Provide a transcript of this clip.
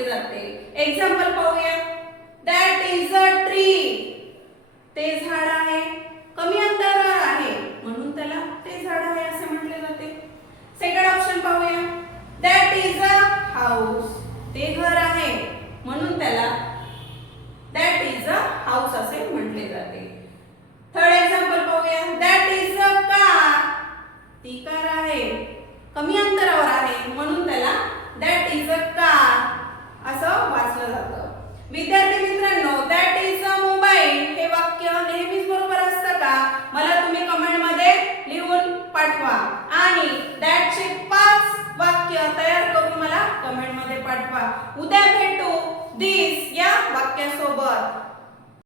म्हटले जाते. एक्झाम्पल पाहूया. That is a tree. ते झाड आहे. कमी अंतरावर आहे म्हणून त्याला ते झाड आहे असे म्हटले जाते. सेकंड ऑप्शन पाहूया. That is a house. ते घर आहे म्हणून त्याला दॅट इज अ हाऊस असे म्हटले जाते. थर्ड एक्झाम्पल पाहूया. That is a car. ती कार आहे. कमी अंतरावर आहे म्हणून त्याला दॅट इज अ कार असं वाचलं जातं. विद्यार्थी मित्रांनो, दॅट इज अ मोबाईल हे वाक्य नेहमीच बरोबर असतं का? मला तुम्ही कमेंट मध्ये लिहून पाठवा आणि दॅटचे 5 वाक्य तयार करून मला कमेंट मध्ये पाठवा. उद्या भेटू दिस या वाक्यासोबत.